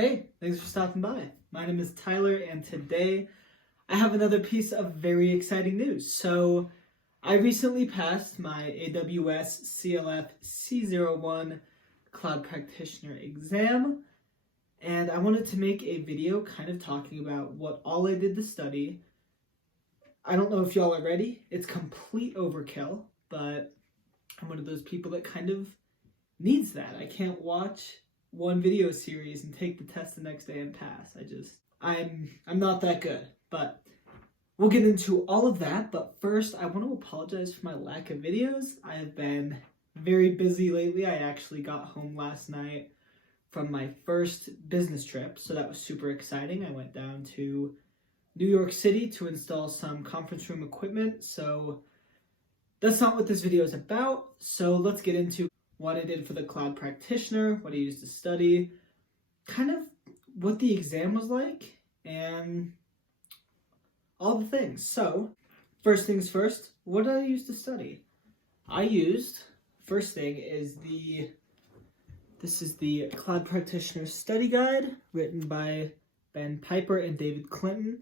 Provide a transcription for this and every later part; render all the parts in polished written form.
Hey, thanks for stopping by. My name is Tyler, and today I have another piece of very exciting news. So, I recently passed my AWS CLF-C01 Cloud Practitioner exam, and I wanted to make a video kind of talking about what all I did to study. I don't know if y'all are ready. It's complete overkill, but I'm one of those people that kind of needs that. I can't watch one video series and take the test the next day and pass. I'm not that good, but we'll get into all of that. But first, I want to apologize for my lack of videos. I have been very busy lately. I actually got home last night from my first business trip, so that was super exciting. I went down to New York City to install some conference room equipment, so that's not what this video is about. So let's get into what I did for the Cloud Practitioner, what I used to study, kind of what the exam was like, and all the things. So, first things first, what did I use to study? First thing is this is the Cloud Practitioner Study Guide, written by Ben Piper and David Clinton.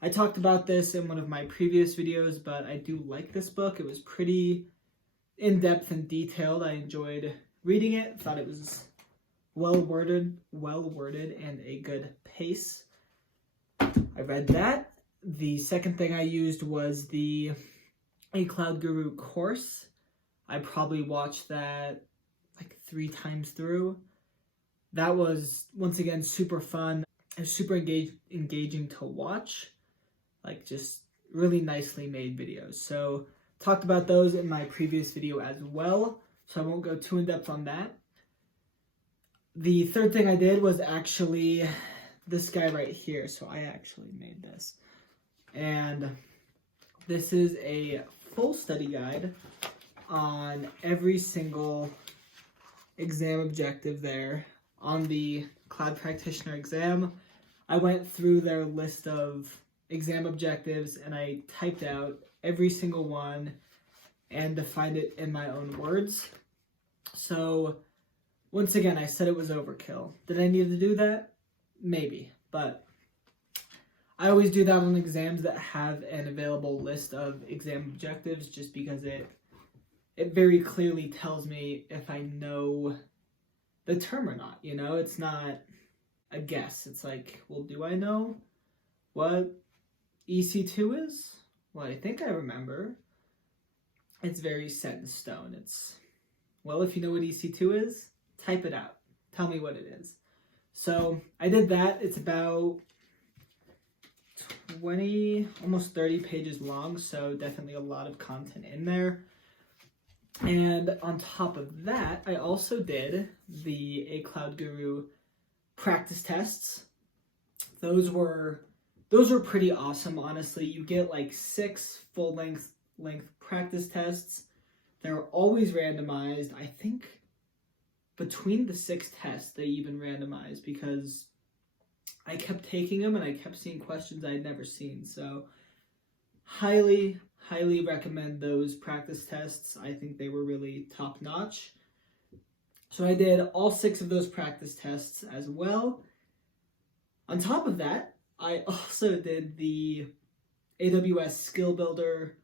I talked about this in one of my previous videos, but I do like this book. It was pretty in-depth and detailed. I enjoyed reading it, thought it was well worded and a good pace. I read that. The second thing I used was the A Cloud Guru course. I probably watched that like 3 times through. That was, once again, super fun. It was super engaging to watch. Like, just really nicely made videos. So, talked about those in my previous video as well, so I won't go too in-depth on that. The third thing I did was actually this guy right here. So I actually made this. And this is a full study guide on every single exam objective there on the Cloud Practitioner exam. I went through their list of exam objectives and I typed out every single one and defined it in my own words. So once again, I said it was overkill. Did I need to do that? Maybe, but I always do that on exams that have an available list of exam objectives, just because it very clearly tells me if I know the term or not. You know, it's not a guess. It's like, well, do I know what EC2 is? Well, I think I remember. It's very set in stone. Well, if you know what EC2 is, type it out. Tell me what it is. So I did that. It's about 20, almost 30 pages long, so definitely a lot of content in there. And on top of that, I also did the A Cloud Guru practice tests. Those were pretty awesome, honestly. You get like 6 full-length practice tests. They're always randomized. I think between the 6 tests, they even randomized, because I kept taking them and I kept seeing questions I had never seen. So highly recommend those practice tests. I think they were really top-notch. So I did all 6 of those practice tests as well. On top of that, I also did the AWS Skill Builder,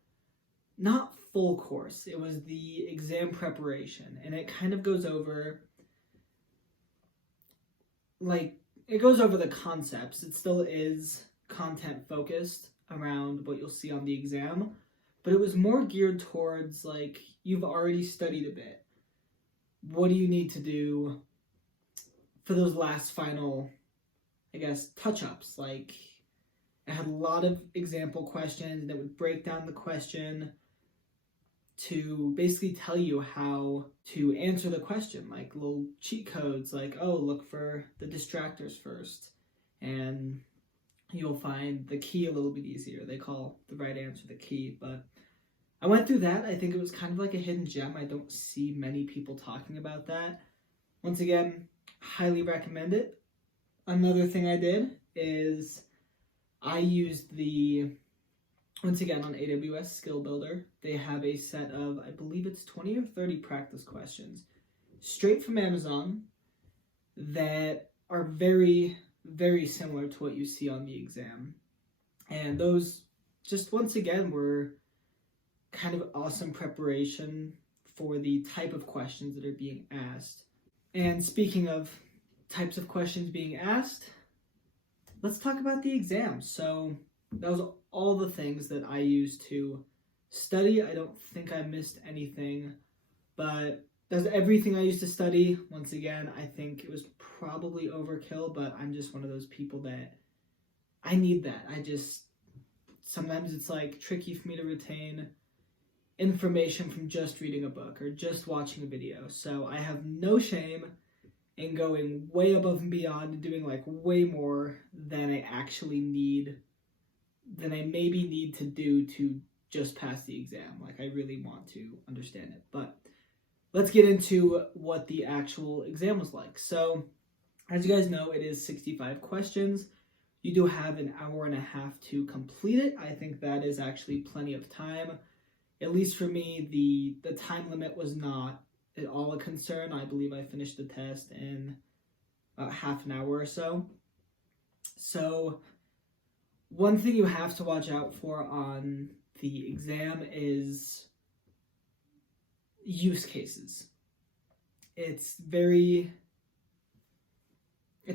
not full course. It was the exam preparation, and it kind of goes over, the concepts. It still is content focused around what you'll see on the exam, but it was more geared towards, like, you've already studied a bit. What do you need to do for those last final, I guess, touch-ups? Like, it had a lot of example questions, and it would break down the question to basically tell you how to answer the question, like little cheat codes, like, oh, look for the distractors first, and you'll find the key a little bit easier. They call the right answer the key, but I went through that. I think it was kind of like a hidden gem. I don't see many people talking about that. Once again, highly recommend it. Another thing I did is I used once again, on AWS Skill Builder, they have a set of, I believe it's 20 or 30 practice questions straight from Amazon that are very, very similar to what you see on the exam. And those, just once again, were kind of awesome preparation for the type of questions that are being asked. And speaking of types of questions being asked, let's talk about the exam. So that was all the things that I used to study. I don't think I missed anything, but that's everything I used to study. Once again, I think it was probably overkill, but I'm just one of those people that I need that. Sometimes it's like tricky for me to retain information from just reading a book or just watching a video. So I have no shame in going way above and beyond and doing like way more than I actually need, than I maybe need to do to just pass the exam. Like I really want to understand it. But let's get into what the actual exam was like. So as you guys know, it is 65 questions. You do have an hour and a half to complete it. I think that is actually plenty of time. At least for me, the time limit was not at all a concern. I believe I finished the test in about half an hour or so. So one thing you have to watch out for on the exam is use cases. It's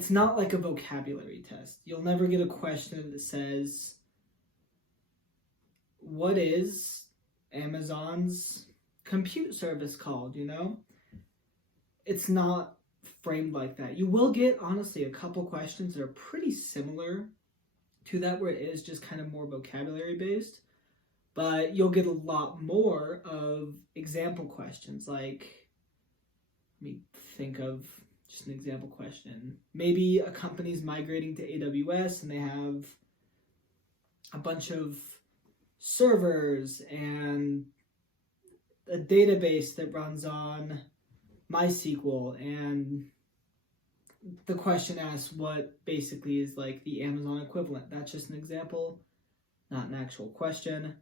not like a vocabulary test. You'll never get a question that says, what is Amazon's compute service called, It's not framed like that. You will get, honestly, a couple questions that are pretty similar to that, where it is just kind of more vocabulary based, but you'll get a lot more of example questions. Like, let me think of just an example question. Maybe a company's migrating to AWS and they have a bunch of servers and a database that runs on MySQL, and the question asks what basically is like the Amazon equivalent. That's just an example, not an actual question,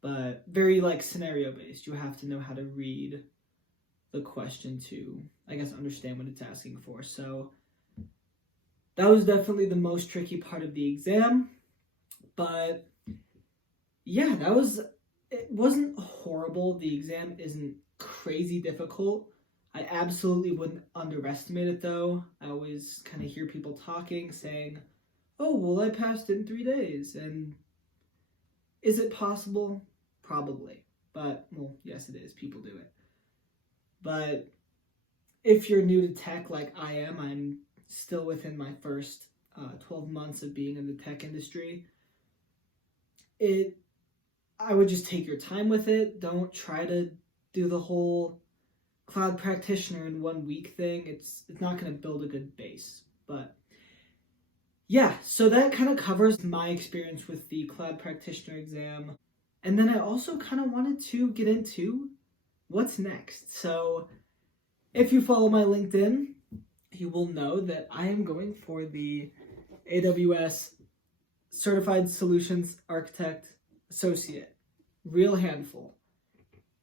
but very like scenario based. You have to know how to read the question to, I guess, understand what it's asking for. So that was definitely the most tricky part of the exam. But yeah, it wasn't horrible. The exam isn't crazy difficult. I absolutely wouldn't underestimate it though. I always kind of hear people talking, saying, oh, well, I passed it in 3 days. And is it possible? Probably. But, well, yes, it is. People do it. But if you're new to tech like I am, I'm still within my first 12 months of being in the tech industry. I would just take your time with it. Don't try to do the whole Cloud Practitioner in 1 week thing. It's not going to build a good base. But yeah, so that kind of covers my experience with the Cloud Practitioner exam. And then I also kind of wanted to get into what's next. So if you follow my LinkedIn, you will know that I am going for the AWS Certified Solutions Architect Associate. Real handful.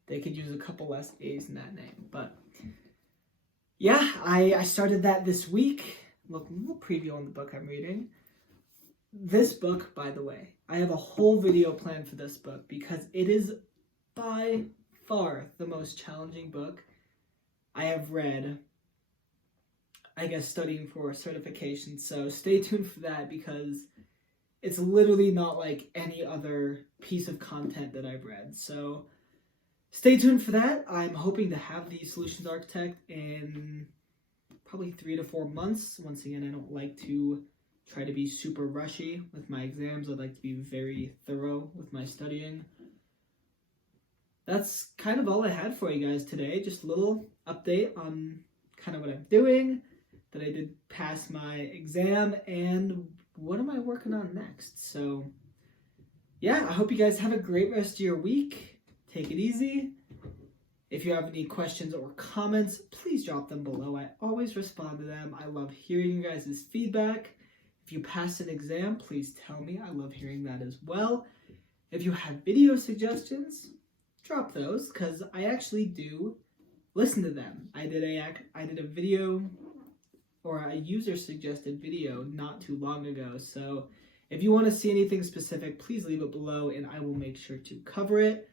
They could use a couple less A's in that name. But yeah, I started that this week. Look, a little preview on the book I'm reading. This book, by the way, I have a whole video planned for this book because it is by far the most challenging book I have read, I guess, studying for certification. So stay tuned for that because it's literally not like any other piece of content that I've read. So stay tuned for that. I'm hoping to have the Solutions Architect in probably 3 to 4 months. Once again, I don't like to try to be super rushy with my exams. I'd like to be very thorough with my studying. That's kind of all I had for you guys today. Just a little update on kind of what I'm doing, that I did pass my exam, and what am I working on next. So yeah, I hope you guys have a great rest of your week. Take it easy. If you have any questions or comments, please drop them below. I always respond to them. I love hearing you guys' feedback. If you pass an exam, please tell me. I love hearing that as well. If you have video suggestions, drop those, because I actually do listen to them. I did a video or a user suggested video not too long ago. So if you want to see anything specific, please leave it below and I will make sure to cover it.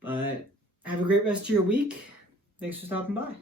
But have a great rest of your week. Thanks for stopping by.